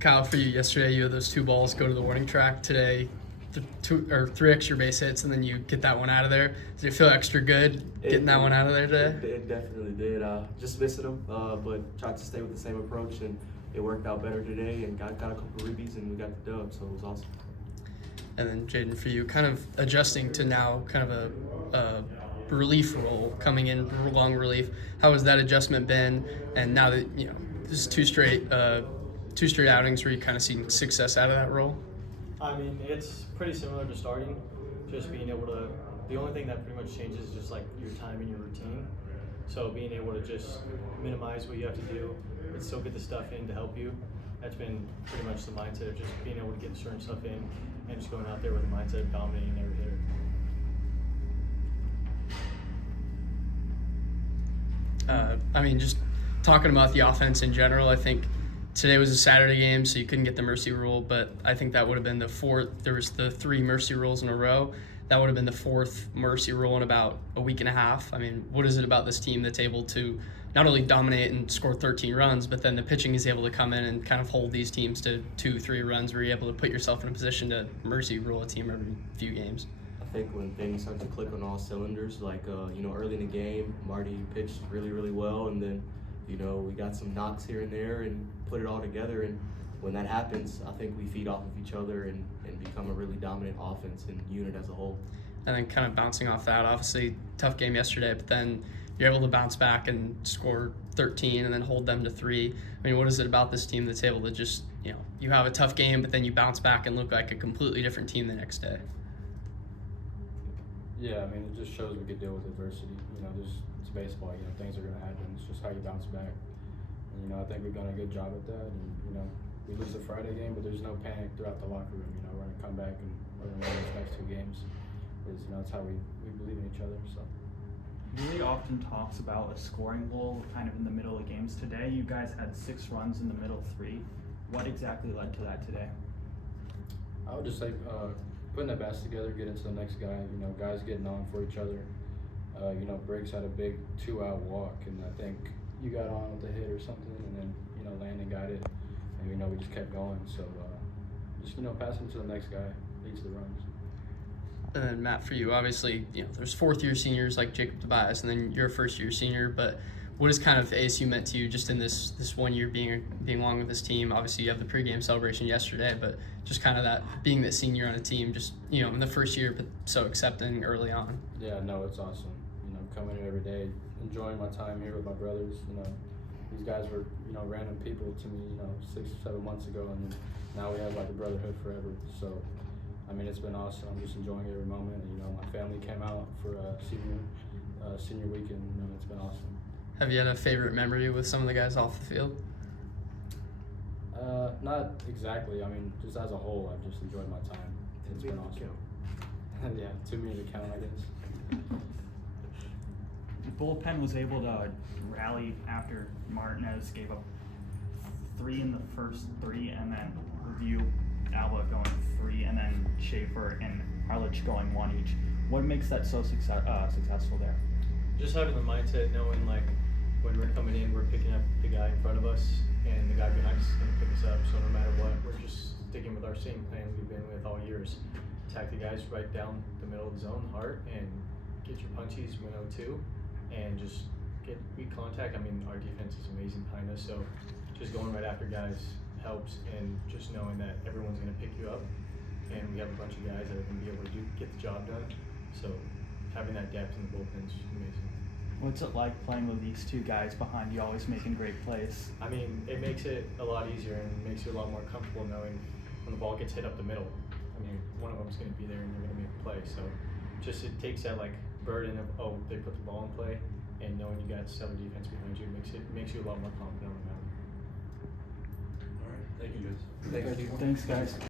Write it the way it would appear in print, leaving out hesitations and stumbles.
Kyle, for you yesterday, you had those two balls go to the warning track. Today, three extra base hits, and then you get that one out of there. Did it feel extra good getting that one out of there today? It definitely did. Just missing them, but tried to stay with the same approach, and it worked out better today. And got a couple of ribbies, and we got the dub, so it was awesome. And then Jaden, for you, kind of adjusting to now kind of a relief role, coming in long relief. How has that adjustment been? And now that this is two straight outings where you kind of seen success out of that role. I mean, it's pretty similar to starting. Just being able to. The only thing that pretty much changes is just like your time and your routine. So being able to just minimize what you have to do, but still get the stuff in to help you. That's been pretty much the mindset of just being able to get certain stuff in and just going out there with the mindset of dominating every hitter. I mean, just talking about the offense in general, I think today was a Saturday game, so you couldn't get the mercy rule, but I think that would have been the fourth. There was the 3 mercy rules in a row. That would have been the 4th mercy rule in about a week and a half. I mean, what is it about this team that's able to not only dominate and score 13 runs, but then the pitching is able to come in and kind of hold these teams to 2-3 runs where you're able to put yourself in a position to mercy rule a team every few games? I think when things start to click on all cylinders, like early in the game, Marty pitched really, really well, and then we got some knocks here and there and put it all together. And when that happens, I think we feed off of each other and become a really dominant offense and unit as a whole. And then kind of bouncing off that, obviously tough game yesterday, but then you're able to bounce back and score 13 and then hold them to 3. I mean, what is it about this team that's able to just, you have a tough game, but then you bounce back and look like a completely different team the next day? Yeah, I mean, it just shows we could deal with adversity. It's baseball. Things are going to happen. It's just how you bounce back. And, I think we've done a good job at that. And, we lose the Friday game, but there's no panic throughout the locker room. We're going to come back and we're going to win these next 2 games. It's how we believe in each other. So. Really often talks about a scoring goal kind of in the middle of games. Today, you guys had 6 runs in the middle 3. What exactly led to that today? I would just say putting the bats together, getting to the next guy. Guys getting on for each other. Briggs had a big 2-out walk, and I think you got on with a hit or something, and then Landon got it, and we just kept going. So just passing to the next guy leads the runs. And then Matt, for you, obviously, there's 4th-year seniors like Jacob Tobias, and then you're a first-year senior. But what has kind of ASU meant to you just in this 1 year being along with this team? Obviously, you have the pregame celebration yesterday, but just kind of that being the senior on a team, just in the first year, but so accepting early on. Yeah, no, it's awesome. Coming here every day, enjoying my time here with my brothers. These guys were random people to me 6-7 months ago, and now we have like a brotherhood forever. So. I mean, it's been awesome. I'm just enjoying every moment. And, my family came out for senior weekend. It's been awesome. Have you had a favorite memory with some of the guys off the field? Not exactly. I mean, just as a whole, I've just enjoyed my time. It's been awesome. Yeah, 2 minute count, I guess. The bullpen was able to rally after Martinez gave up 3 in the first 3, and then Review, Alba going 3, and then Schaefer and Arlich going 1 each. What makes that so successful there? Just having the mindset, knowing like when we're coming in, we're picking up the guy in front of us, and the guy behind us is going to pick us up. So no matter what, we're just sticking with our same plan we've been with all years. Attack the guys right down the middle of the zone, heart, and get your punchies, win 0-2, and just get weak contact. I mean, our defense is amazing behind us, so just going right after guys helps, and just knowing that everyone's going to pick you up, and we have a bunch of guys that are going to be able to get the job done. So having that depth in the bullpen is amazing. What's it like playing with these 2 guys behind you, always making great plays? I mean, it makes it a lot easier and makes you a lot more comfortable knowing when the ball gets hit up the middle. I mean, one of them's going to be there and they're going to make a play. So just it takes that like burden of they put the ball in play, and knowing you got 7 defense behind you makes you a lot more confident on the mound. All right, thank you guys. Thanks guys.